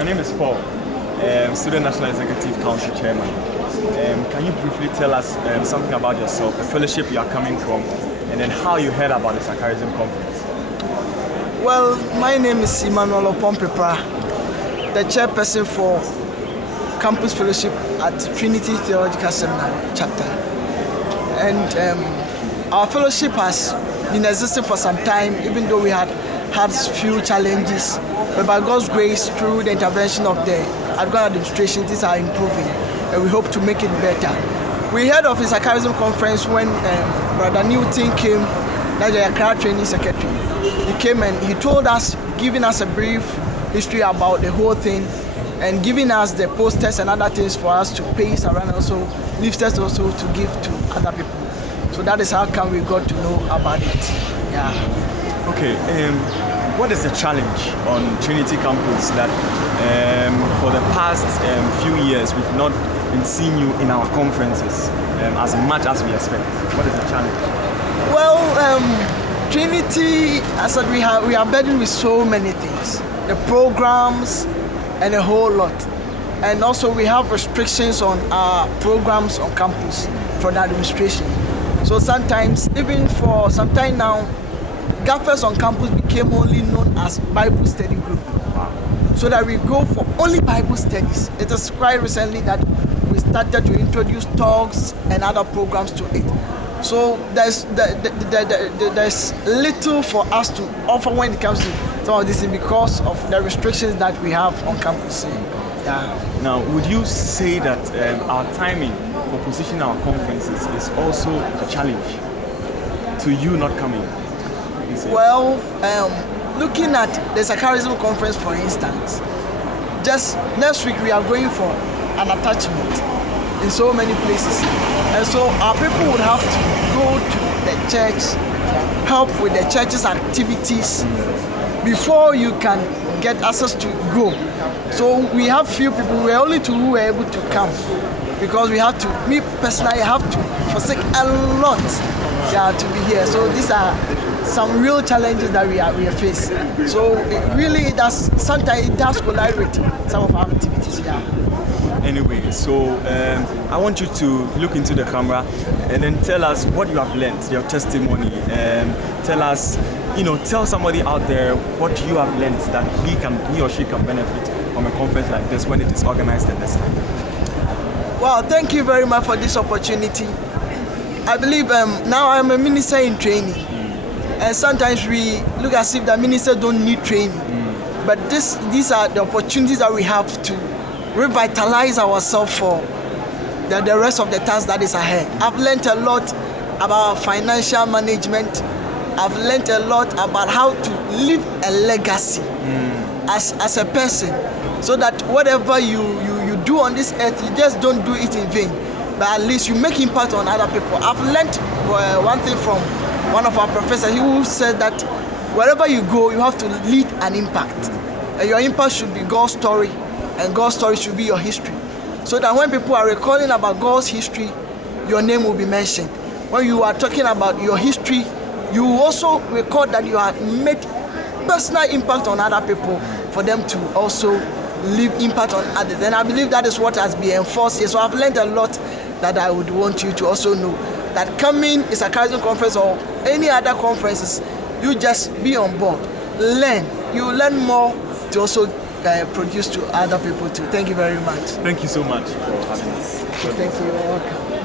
My name is Paul, Student National Executive Council Chairman. Can you briefly tell us something about yourself, the fellowship you are coming from, and then how you heard about the ISSACHARISM Conference? Well, my name is Emmanuel, the chairperson for Campus Fellowship at Trinity Theological Seminary chapter. And our fellowship has been existing for some time, even though we had few challenges. But by God's grace, through the intervention of the Legon administration, these are improving, and we hope to make it better. We heard of the ISSACHARISM Conference when Brother Newton came, that's the Accra Training Secretary. He came and he told us, giving us a brief history about the whole thing, and giving us the posters and other things for us to paste around, also leaflets also to give to other people. So that is how come we got to know about it. Yeah. Okay. What is the challenge on Trinity campus that for the past few years we've not been seeing you in our conferences as much as we expect? What is the challenge? Well, Trinity, I said, we are burdened with so many things, the programs and a whole lot. And also we have restrictions on our programs on campus for the administration. So sometimes, even for some time now, gaffers on campus became only known as Bible study group. So that we go for only Bible studies. It is quite recently that we started to introduce talks and other programs to it. So there's little for us to offer when it comes to some of this because of the restrictions that we have on campus. Yeah. Now, would you say that our timing for positioning our conferences is also a challenge to you not coming? Well, looking at the ISSACHARISM Conference, for instance, just next week we are going for an attachment in so many places. And so our people would have to go to the church, help with the church's activities before you can get access to go. So we have few people, we are only two who were able to come because we have to, me personally, have to forsake a lot to be here. So these are some real challenges that we are facing. So sometimes it does collide with some of our activities. Anyway, so I want you to look into the camera and then tell us what you have learned, your testimony. Tell us, tell somebody out there what you have learned that he or she can benefit from a conference like this when it is organized the next time. Well, thank you very much for this opportunity. I believe now I'm a minister in training. And sometimes we look as if the ministers don't need training. But these are the opportunities that we have to revitalize ourselves for the rest of the task that is ahead. I've learned a lot about financial management. I've learned a lot about how to leave a legacy as a person, so that whatever you do on this earth, you just don't do it in vain, but at least you make impact on other people. I've learned one thing from one of our professors who said that wherever you go, you have to lead an impact. And your impact should be God's story, and God's story should be your history. So that when people are recalling about God's history, your name will be mentioned. When you are talking about your history, you also record that you have made personal impact on other people for them to also leave impact on others. And I believe that is what has been enforced here. So I've learned a lot that I would want you to also know. That coming is a ISSACHARISM conference or any other conferences, you just be on board, learn. You learn more to also produce to other people too. Thank you very much. Thank you so much for having us. Thank you. You're welcome.